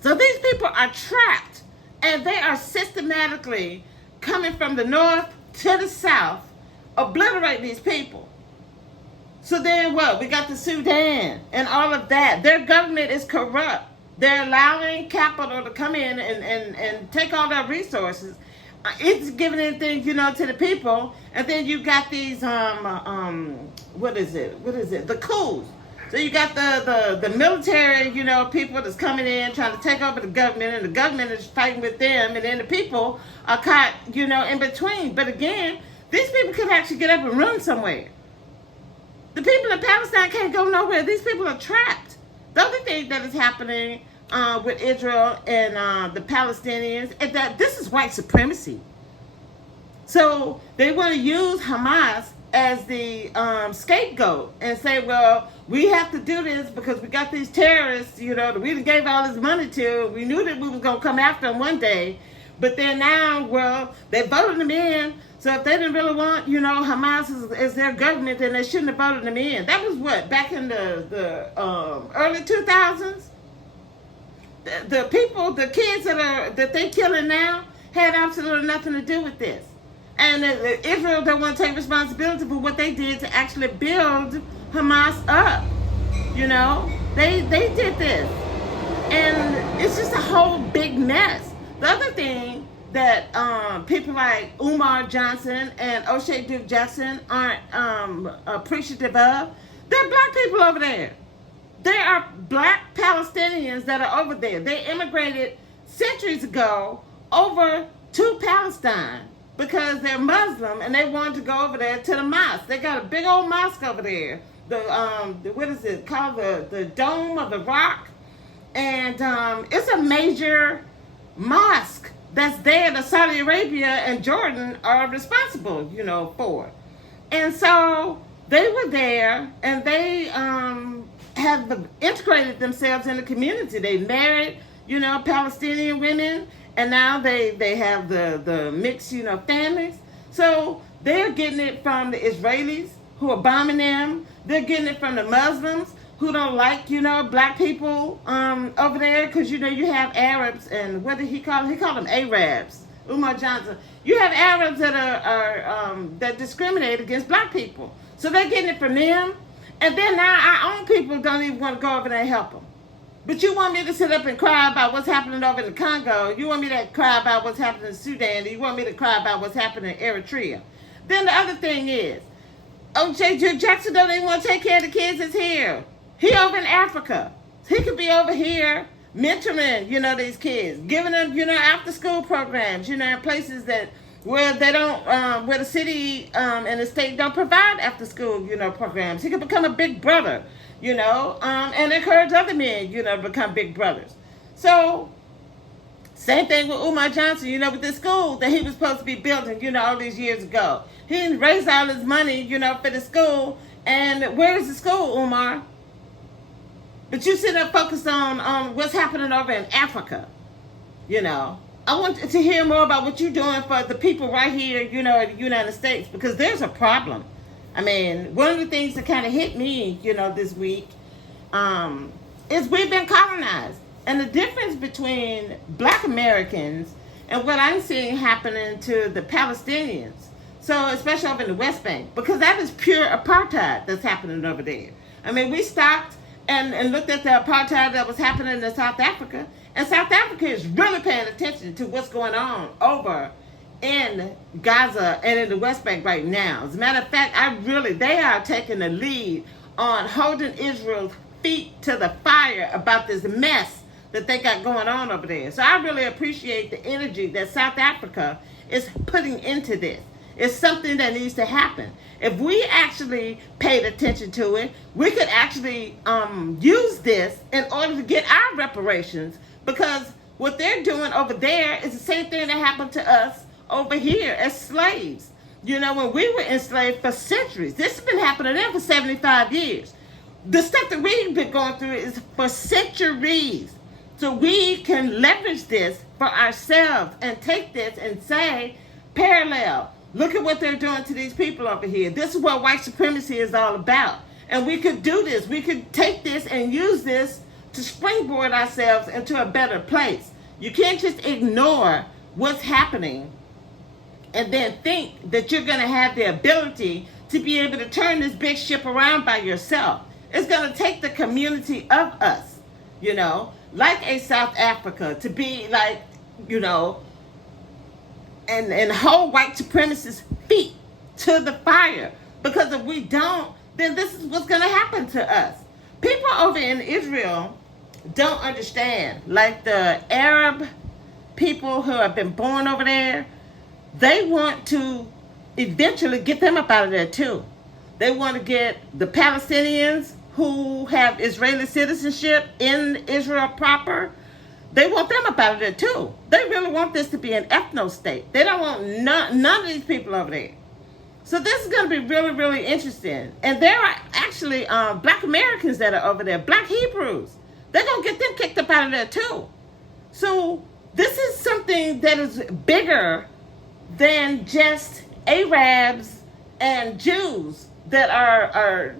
So these people are trapped, and they are systematically coming from the north to the south, obliterate these people. So then what? We got the Sudan and all of that. Their government is corrupt. They're allowing capital to come in and take all their resources. It's giving anything, to the people. And then you got these, what is it? The coups. So you got the military, people that's coming in trying to take over the government, and the government is fighting with them, and then the people are caught, in between. But again, these people could actually get up and run somewhere. The people in Palestine can't go nowhere. These people are trapped. The other thing that is happening with Israel and the Palestinians is that this is white supremacy. So they want to use Hamas as the scapegoat and say, well, we have to do this because we got these terrorists, that we gave all this money to. We knew that we was going to come after them one day. But then now, well, they voted them in. So if they didn't really want, Hamas as their government, then they shouldn't have voted them in. That was what, back in the early 2000s? The people, the kids that they killing now had absolutely nothing to do with this. And Israel don't want to take responsibility for what they did to actually build Hamas up. They did this. And it's just a whole big mess. The other thing that people like Umar Johnson and O'Shea Duke Jackson aren't appreciative of, they're black people over there. There are black Palestinians that are over there. They immigrated centuries ago over to Palestine because they're Muslim and they wanted to go over there to the mosque. They got a big old mosque over there. What is it called? The Dome of the Rock. And it's a major mosque that's there that Saudi Arabia and Jordan are responsible, for. And so they were there and they have integrated themselves in the community. They married, Palestinian women, and now they have the mixed, families. So they're getting it from the Israelis who are bombing them. They're getting it from the Muslims who don't like, black people over there because, you have Arabs and what did he call them? He called them Arabs, Umar Johnson. You have Arabs that are that discriminate against black people. So they're getting it from them. And then now our own people don't even want to go over there and help them. But you want me to sit up and cry about what's happening over in the Congo. You want me to cry about what's happening in Sudan. You want me to cry about what's happening in Eritrea. Then the other thing is, O'Shea Jackson don't even want to take care of the kids that's here. He over in Africa. He could be over here mentoring, these kids, giving them, after school programs, in places that where they don't, where the city and the state don't provide after school, programs. He could become a big brother, and encourage other men, to become big brothers. So Same thing with Umar Johnson, with the school that he was supposed to be building, all these years ago. He didn't raise all his money, for the school. And where is the school, Umar? But you sit up focused on what's happening over in Africa, I want to hear more about what you're doing for the people right here, in the United States, because there's a problem. I mean, one of the things that kind of hit me, this week, is we've been colonized. And the difference between black Americans and what I'm seeing happening to the Palestinians, so especially over in the West Bank, because that is pure apartheid that's happening over there. I mean, we stopped and looked at the apartheid that was happening in South Africa, and South Africa is really paying attention to what's going on over in Gaza and in the West Bank right now. As a matter of fact, they are taking the lead on holding Israel's feet to the fire about this mess that they got going on over there. So I really appreciate the energy that South Africa is putting into this. It's something that needs to happen. If we actually paid attention to it, we could actually use this in order to get our reparations, because what they're doing over there is the same thing that happened to us over here as slaves. When we were enslaved for centuries, this has been happening to them for 75 years. The stuff that we've been going through is for centuries. So we can leverage this for ourselves and take this and say, parallel, look at what they're doing to these people over here. This is what white supremacy is all about. And we could do this. We could take this and use this to springboard ourselves into a better place. You can't just ignore what's happening and then think that you're going to have the ability to be able to turn this big ship around by yourself. It's going to take the community of us, like a South Africa, to be like, and hold white supremacists' feet to the fire. Because if we don't, then this is what's going to happen to us. People over in Israel don't understand. Like the Arab people who have been born over there, they want to eventually get them up out of there too. They want to get the Palestinians who have Israeli citizenship in Israel proper. They want them up out of there too. They really want this to be an ethno state. They don't want none of these people over there. So this is going to be really, really interesting. And there are actually black Americans that are over there, black Hebrews. They're going to get them kicked up out of there too. So this is something that is bigger than just Arabs and Jews that are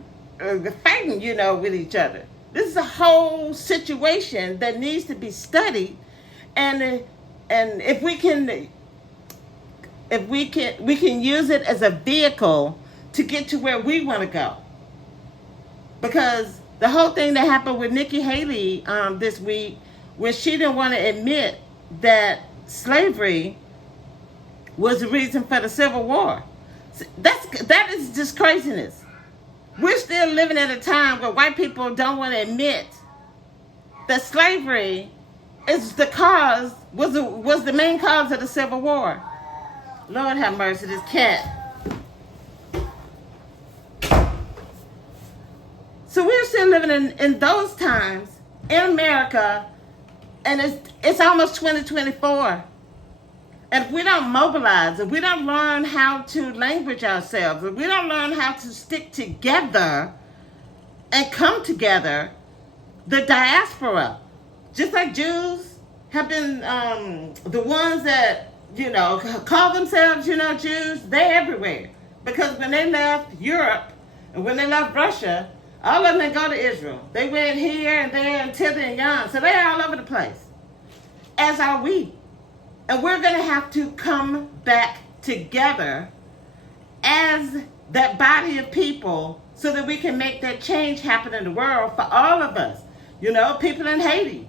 fighting, with each other. This is a whole situation that needs to be studied, and if we can use it as a vehicle to get to where we want to go. Because the whole thing that happened with Nikki Haley this week, where she didn't want to admit that slavery was the reason for the Civil War. That is just craziness. We're still living at a time where white people don't want to admit that slavery is was the main cause of the Civil War. Lord have mercy, this cat. So we're still living in those times in America, and it's almost 2024. And if we don't mobilize, if we don't learn how to language ourselves, if we don't learn how to stick together and come together, the diaspora, just like Jews have been the ones that, call themselves, Jews, they're everywhere. Because when they left Europe and when they left Russia, all of them didn't go to Israel. They went here and there and thither and yon. So they're all over the place, as are we. And we're going to have to come back together as that body of people so that we can make that change happen in the world for all of us. People in Haiti,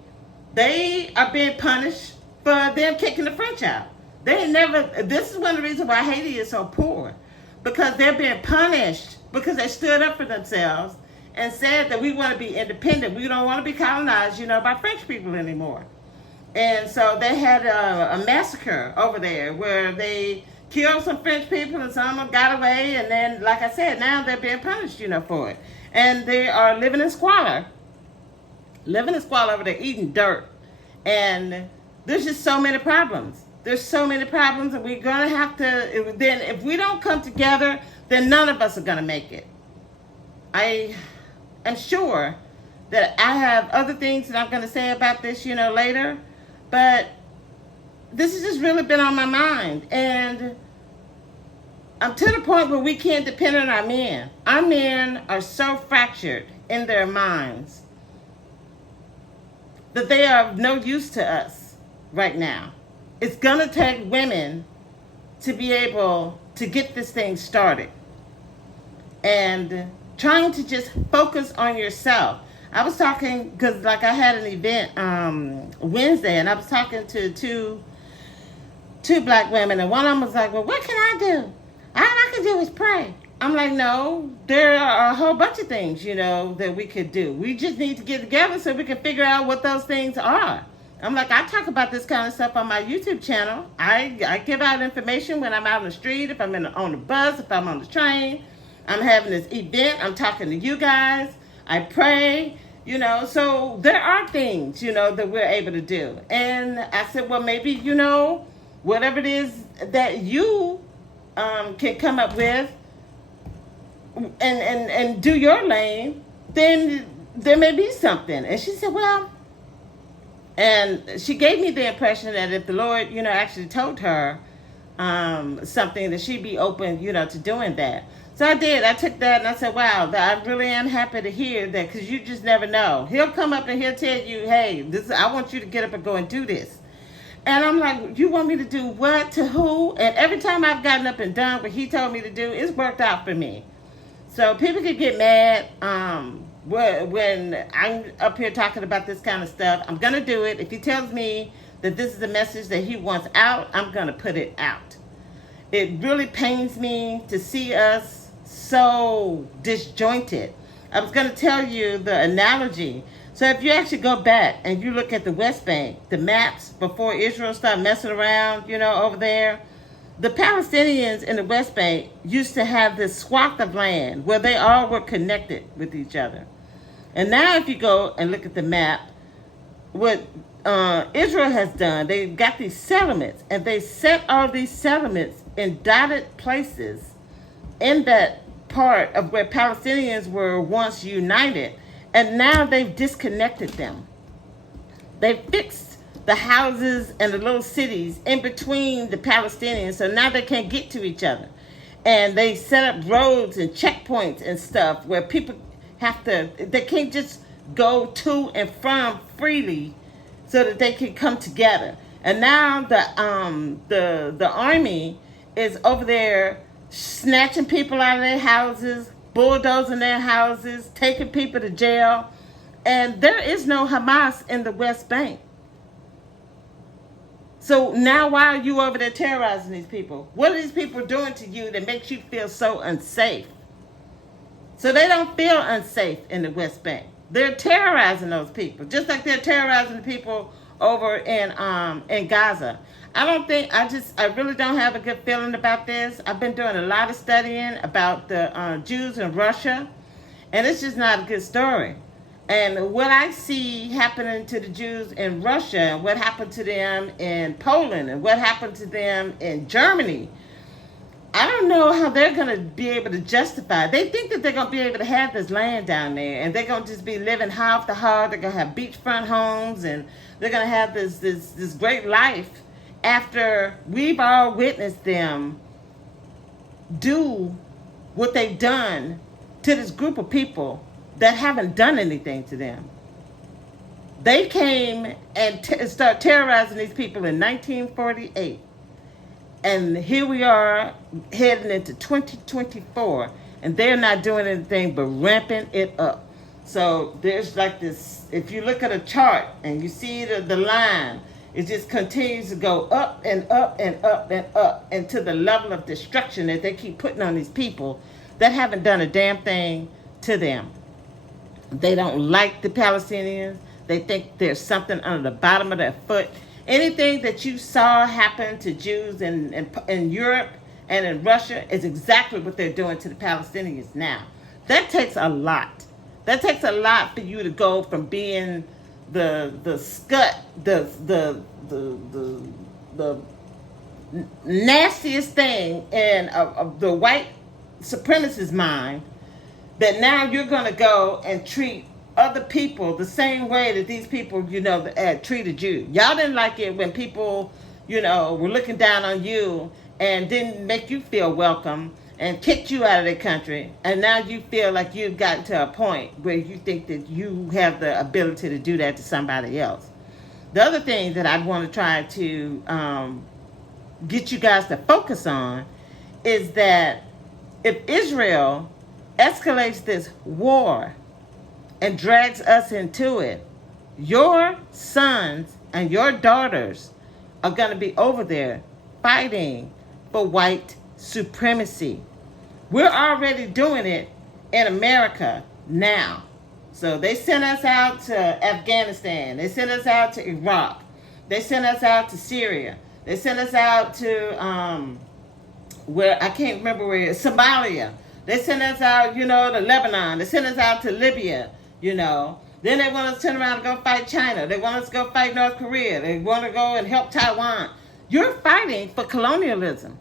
they are being punished for them kicking the French out. This is one of the reasons why Haiti is so poor, because they're being punished because they stood up for themselves and said that we want to be independent. We don't want to be colonized, by French people anymore. And so they had a massacre over there where they killed some French people and some of them got away. And then, like I said, now they're being punished, for it. And they are living in squalor over there, eating dirt. And There's just so many problems. There's so many problems, and we're going to have to, then if we don't come together, then none of us are going to make it. I am sure that I have other things that I'm going to say about this, later, but this has just really been on my mind, and I'm to the point where we can't depend on our men. Our men are so fractured in their minds that they are of no use to us right now. It's going to take women to be able to get this thing started. And trying to just focus on yourself. I was talking, because like I had an event Wednesday, and I was talking to two black women, and one of them was like, well, what can I do? All I can do is pray. I'm like, no, there are a whole bunch of things, that we could do. We just need to get together so we can figure out what those things are. I'm like, I talk about this kind of stuff on my YouTube channel. I give out information when I'm out on the street, if I'm on the bus, if I'm on the train. I'm having this event. I'm talking to you guys. I pray, So there are things, that we're able to do. And I said, well, maybe, whatever it is that you can come up with and do your lane, then there may be something. And she said, well, and she gave me the impression that if the Lord, actually told her something, that she'd be open, to doing that. So I did. I took that and I said, wow, I really am happy to hear that, because you just never know. He'll come up and he'll tell you, hey, I want you to get up and go and do this. And I'm like, you want me to do what, to who? And every time I've gotten up and done what he told me to do, it's worked out for me. So people can get mad when I'm up here talking about this kind of stuff. I'm going to do it. If he tells me that this is the message that he wants out, I'm going to put it out. It really pains me to see us so disjointed. I was going to tell you the analogy. So if you actually go back and you look at the West Bank, the maps before Israel started messing around, over there, the Palestinians in the West Bank used to have this swath of land where they all were connected with each other. And now if you go and look at the map, what Israel has done, they've got these settlements, and they set all these settlements in dotted places in that part of where Palestinians were once united, and now they've disconnected them. They fixed the houses and the little cities in between the Palestinians, so now they can't get to each other. And they set up roads and checkpoints and stuff where people they can't just go to and from freely, so that they can come together. And now the army is over there snatching people out of their houses, bulldozing their houses, taking people to jail. And there is no Hamas in the West Bank. So now why are you over there terrorizing these people? What are these people doing to you that makes you feel so unsafe? So they don't feel unsafe in the West Bank. They're terrorizing those people, just like they're terrorizing the people over in Gaza. I really don't have a good feeling about this. I've been doing a lot of studying about the Jews in Russia, and it's just not a good story. And what I see happening to the Jews in Russia, and what happened to them in Poland, and what happened to them in Germany, I don't know how they're going to be able to justify. They think that they're going to be able to have this land down there, and they're going to just be living high off the hog. They're going to have beachfront homes, and they're going to have this great life after we've all witnessed them do what they've done to this group of people that haven't done anything to them. They came and started terrorizing these people in 1948. And here we are heading into 2024, and they're not doing anything but ramping it up. So there's like this, if you look at a chart and you see the line, it just continues to go up and up and up and up, and to the level of destruction that they keep putting on these people that haven't done a damn thing to them. They don't like the Palestinians. They think there's something under the bottom of their foot. Anything that you saw happen to Jews in Europe and in Russia is exactly what they're doing to the Palestinians now. That takes a lot. That takes a lot for you to go from being the scut, the nastiest thing in the white supremacist mind, that now you're going to go and treat other people the same way that these people, treated you. Y'all didn't like it when people, were looking down on you and didn't make you feel welcome and kicked you out of the country. And now you feel like you've gotten to a point where you think that you have the ability to do that to somebody else. The other thing that I want to try to get you guys to focus on is that if Israel escalates this war and drags us into it, your sons and your daughters are going to be over there fighting for white supremacy. We're already doing it in America now. So they sent us out to Afghanistan. They sent us out to Iraq. They sent us out to Syria. They sent us out to where I can't remember where, Somalia. They sent us out, to Lebanon. They sent us out to Libya, Then they want us to turn around and go fight China. They want us to go fight North Korea. They want to go and help Taiwan. You're fighting for colonialism.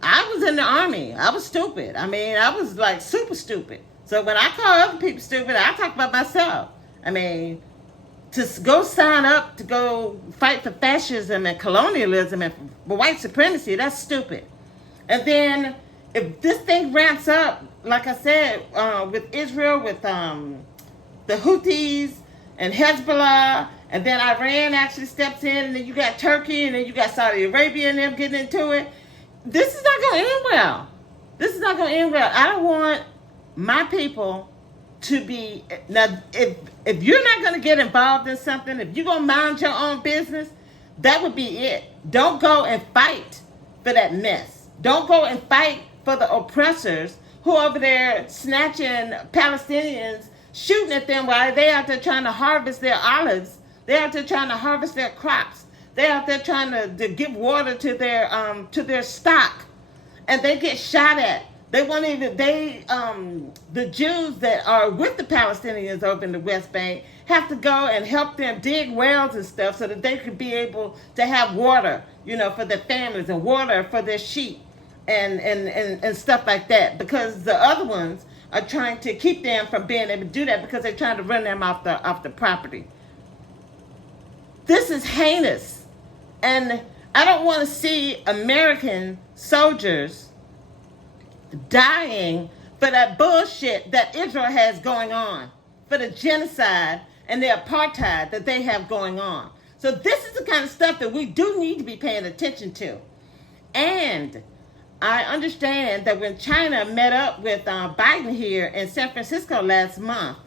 I was in the army. I was stupid. I was like super stupid. So when I call other people stupid, I talk about myself. To go sign up to go fight for fascism and colonialism and for white supremacy, that's stupid. And then if this thing ramps up, like I said, with Israel, with the Houthis and Hezbollah, and then Iran actually steps in, and then you got Turkey, and then you got Saudi Arabia and them getting into it, this is not going to end well. This is not going to end well. I don't want my people to be, now, if you're not going to get involved in something, if you're going to mind your own business, that would be it. Don't go and fight for that mess. Don't go and fight for the oppressors who are over there snatching Palestinians, shooting at them while they're out there trying to harvest their olives. They're out there trying to harvest their crops. They're out there trying to give water to their stock, and they get shot at. They won't even, the Jews that are with the Palestinians over in the West Bank have to go and help them dig wells and stuff so that they could be able to have water, for their families, and water for their sheep and stuff like that. Because the other ones are trying to keep them from being able to do that because they're trying to run them off the property. This is heinous. And I don't want to see American soldiers dying for that bullshit that Israel has going on, for the genocide and the apartheid that they have going on. So this is the kind of stuff that we do need to be paying attention to. And I understand that when China met up with Biden here in San Francisco last month,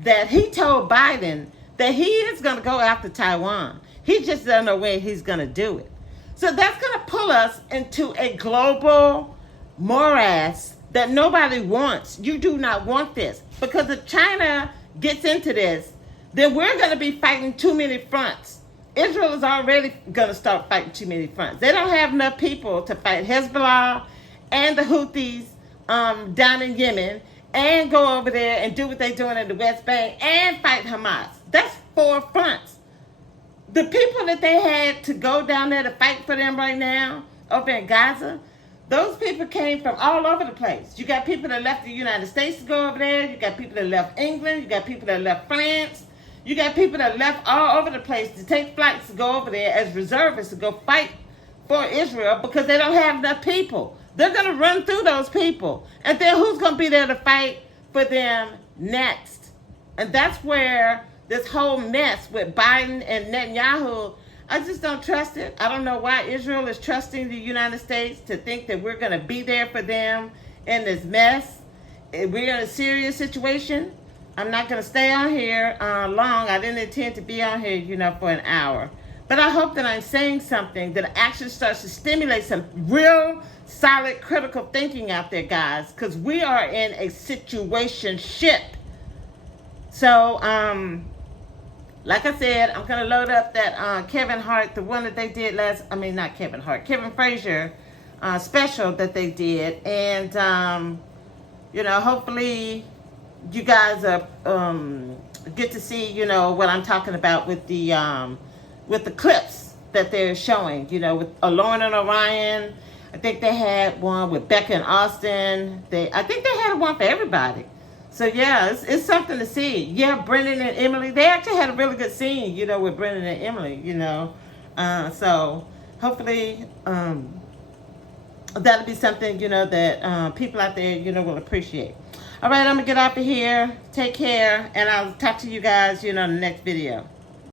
that he told Biden that he is going to go after Taiwan. He just doesn't know when he's going to do it. So that's going to pull us into a global morass that nobody wants. You do not want this. Because if China gets into this, then we're going to be fighting too many fronts. Israel is already going to start fighting too many fronts. They don't have enough people to fight Hezbollah and the Houthis down in Yemen and go over there and do what they're doing in the West Bank and fight Hamas. That's 4 fronts. The people that they had to go down there to fight for them right now over in Gaza, those people came from all over the place. You got people that left the United States to go over there. You got people that left England. You got people that left France. You got people that left all over the place to take flights to go over there as reservists to go fight for Israel because they don't have enough people. They're going to run through those people. And then who's going to be there to fight for them next? And that's where this whole mess with Biden and Netanyahu, I just don't trust it. I don't know why Israel is trusting the United States to think that we're going to be there for them in this mess. We're in a serious situation. I'm not going to stay on here long. I didn't intend to be on here, for an hour. But I hope that I'm saying something that actually starts to stimulate some real solid critical thinking out there, guys, because we are in a situationship. So, like I said, I'm going to load up that Kevin Hart, the one that they did Kevin Frazier special that they did. And, hopefully you guys are get to see, you know, what I'm talking about with the clips that they're showing, you know, with Lauren and Orion. I think they had one with Becca and Austin. I think they had one for everybody. So yeah, it's something to see. Yeah, Brendan and Emily, they actually had a really good scene, you know, with Brendan and Emily, you know. So hopefully that'll be something, you know, that people out there, you know, will appreciate. All right, I'm gonna get out of here. Take care, and I'll talk to you guys, you know, in the next video.